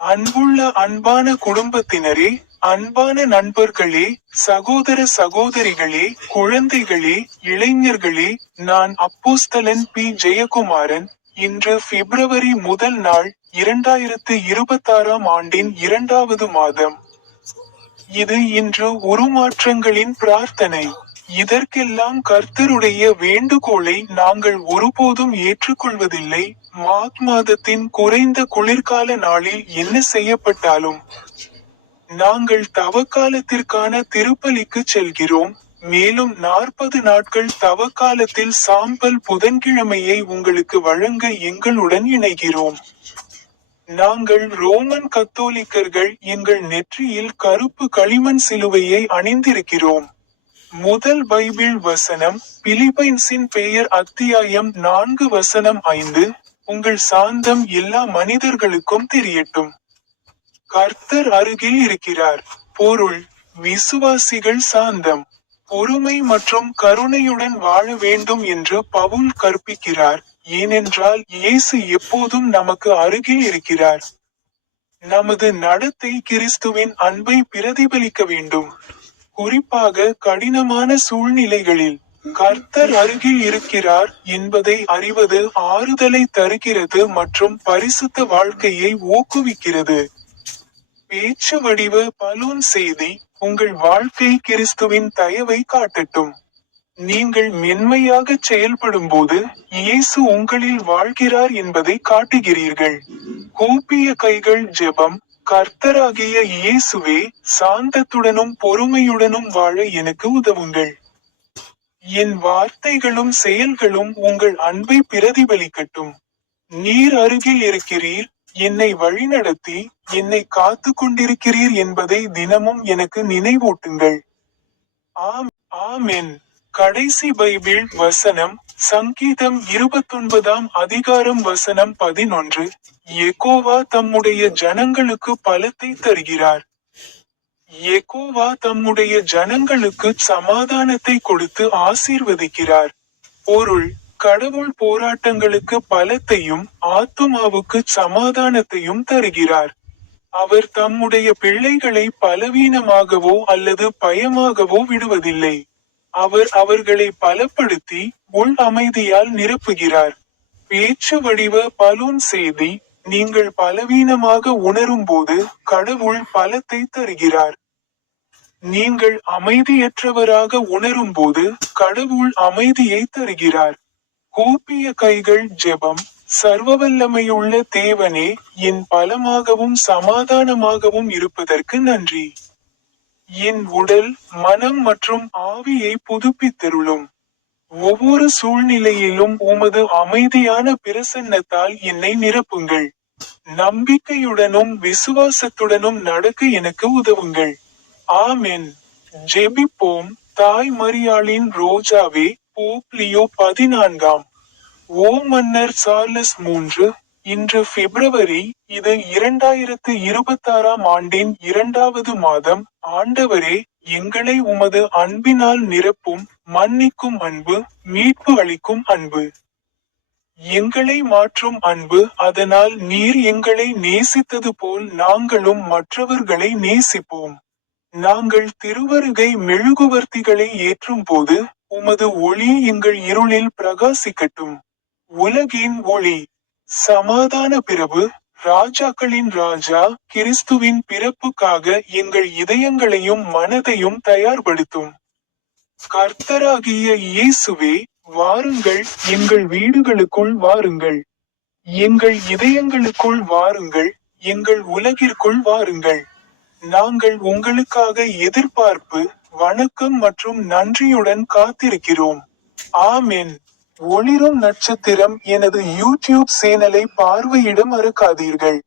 அன்புள்ள அன்பான குடும்பத்தினரே அன்பான நண்பர்களே சகோதர சகோதரிகளே குழந்தைகளே இளைஞர்களே நான் அப்போஸ்தலன் பி. ஜெயக்குமாரன். இன்று பிப்ரவரி முதல் நாள் இரண்டாயிரத்து இருபத்தாறாம் ஆண்டின் இரண்டாவது மாதம். இது இன்று உருமாற்றங்களின் பிரார்த்தனை. இதற்கெல்லாம் கர்த்தருடைய வேண்டுகோளை நாங்கள் ஒருபோதும் ஏற்றுக்கொள்வதில்லை. மாக் மாதத்தின் குறைந்த குளிர்கால நாளில் என்ன செய்யப்பட்டாலும் நாங்கள் தவக்காலத்திற்கான திருப்பலிக்கு செல்கிறோம். மேலும் நாற்பது நாட்கள் தவக்காலத்தில் சாம்பல் புதன்கிழமையை உங்களுக்கு வழங்க எங்களுடன் இணைகிறோம். நாங்கள் ரோமன் கத்தோலிக்கர்கள் எங்கள் நெற்றியில் கருப்பு களிமண் சிலுவையை அணிந்திருக்கிறோம். முதல் பைபிள் வசனம் பிலிப்பைன்ஸின் பெயர் அத்தியாயம் நான்கு வசனம் ஐந்து உங்கள் சாந்தம் எல்லா மனிதர்களுக்கும் தெரியட்டும். கர்த்தர் அருகில் இருக்கிறார். பொருள் விசுவாசிகள் சாந்தம். பொறுமை மற்றும் கருணையுடன் வாழ வேண்டும் என்று பவுல் கற்பிக்கிறார். ஏனென்றால் இயேசு எப்போதும் நமக்கு அருகில் இருக்கிறார். நமது நடத்தை கிறிஸ்துவின் அன்பை பிரதிபலிக்க வேண்டும். குறிப்பாக கடினமான சூழ்நிலைகளில் கர்த்தர் அருகில் இருக்கிறார் என்பதை அறிவது ஆறுதலை தருகிறது மற்றும் பரிசுத்த வாழ்க்கையை ஊக்குவிக்கிறது. பேச்சு வடிவ பலூன் செய்தி உங்கள் வாழ்க்கை கிறிஸ்துவின் தயவை காட்டட்டும். நீங்கள் மென்மையாக செயல்படும் போது இயேசு உங்களில் வாழ்கிறார் என்பதை காட்டுகிறீர்கள். கூப்பிய கைகள் ஜெபம் கர்த்தராகிய இயேசுவே சாந்தத்துடனும் பொறுமையுடனும் வாழ எனக்கு உதவுங்கள். என் வார்த்தைகளும் செயல்களும் உங்கள் அன்பை பிரதிபலிக்கட்டும். நீர் அருகில் இருக்கிறீர் என்னை வழிநடத்தி என்னை காத்து கொண்டிருக்கிறீர் என்பதை தினமும் எனக்கு நினைவூட்டுங்கள். ஆம் ஆமென். கடைசி பைபிள் வசனம் சங்கீதம் இருபத்தொன்பதாம் அதிகாரம் வசனம் பதினொன்று. எகோவா தம்முடைய ஜனங்களுக்கு பலத்தை தருகிறார். எகோவா தம்முடைய ஜனங்களுக்கு சமாதானத்தை கொடுத்து ஆசீர்வதிக்கிறார். பொருள் கடவுள் போராட்டங்களுக்கு பலத்தையும் ஆத்துமாவுக்கு சமாதானத்தையும் தருகிறார். அவர் தம்முடைய பிள்ளைகளை பலவீனமாகவோ அல்லது பயமாகவோ விடுவதில்லை. அவர் அவர்களை பலப்படுத்தி உள் அமைதியால் நிரப்புகிறார். பேச்சு வடிவ பலூன் செய்தி நீங்கள் பலவீனமாக உணரும்போது கடவுள் பலத்தை தருகிறார். நீங்கள் அமைதியற்றவராக உணரும்போது கடவுள் அமைதியை தருகிறார். கூப்பிய கைகள் ஜெபம் சர்வவல்லமையுள்ள தேவனே என் பலமாகவும் சமாதானமாகவும் இருப்பதற்கு நன்றி. என் உடல் மனம் மற்றும் ஆவியை புதுப்பித்தருளும். ஒவ்வொரு சூழ்நிலையிலும் உமது அமைதியான பிரசன்னத்தால் என்னை நிரப்புங்கள். நம்பிக்கையுடனும் விசுவாசத்துடனும் நடக்க எனக்கு உதவுங்கள். ஆமென். ஜெபிப்போம். தாய் மரியாளின் ரோஜாவே போப்லியோ பதினான்காம். ஓ மன்னர் சார்லஸ் மூன்று இன்று பிப்ரவரி இது இரண்டாயிரத்து இருபத்தாறாம் ஆண்டின் இரண்டாவது மாதம். ஆண்டவரே எங்களை உமது அன்பினால் நிரப்பும் மன்னிக்கும் அன்பு மீட்பு அளிக்கும் அன்பு. எங்களை மாற்றும் அன்பு அதனால் நீர் எங்களை நேசித்தது போல் நாங்களும் மற்றவர்களை நேசிப்போம். நாங்கள் திருவருகை மெழுகுவர்த்திகளை ஏற்றும் போது உமது ஒளி எங்கள் இருளில் பிரகாசிக்கட்டும். உலகின் ஒளி சமாதான பிரபு ராஜாக்களின் ராஜா கிறிஸ்துவின் பிறப்புக்காக எங்கள் இதயங்களையும் மனதையும் தயார்படுத்தும். கர்த்தராகிய இயேசுவே வாருங்கள் எங்கள் வீடுகளுக்குள் வாருங்கள். எங்கள் இதயங்களுக்குள் வாருங்கள் எங்கள் உலகிற்குள் வாருங்கள். நாங்கள் உங்களுக்காக எதிர்பார்ப்பு வணக்கம் மற்றும் நன்றியுடன் காத்திருக்கிறோம். ஆமென். ஒளிரும் நட்சத்திரம் எனது யூடியூப் சேனலை பார்வையிட மறக்காதீர்கள்.